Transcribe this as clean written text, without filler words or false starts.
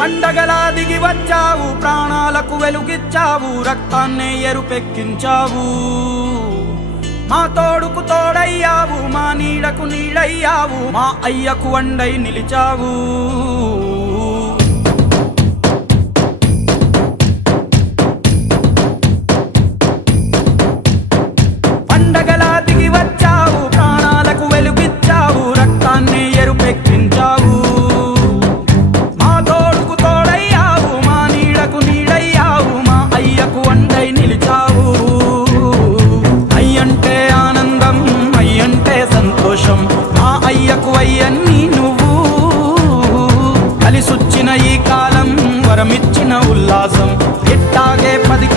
పండగలా దిగి వచ్చావు, ప్రాణాలకు వెలుగిచ్చావు, రక్తాన్నే ఎరుపెక్కించావు. మా తోడుకు తోడయ్యావు, మా నీడకు నీడయ్యావు, మా అయ్యకు వండై నిలిచావు. పండగలా దిగి వచ్చావు, ప్రాణాలకు వెలుగిచ్చావు, రక్తాన్నే ఎరుపెక్కించావు. మా తోడుకు తోడయ్యావు, మా నీడకు నీడయ్యావు, మా అయ్యకు వండై నిలిచావు. అయ్యంటే ఆనందం, అయ్యంటే సంతోషం, మా అయ్యకు అయ్యన్ని నువ్వు. కలిసొచ్చిన ఈ కాలం వరమిచ్చిన ఉల్లాసం, ఇట్టాగే 10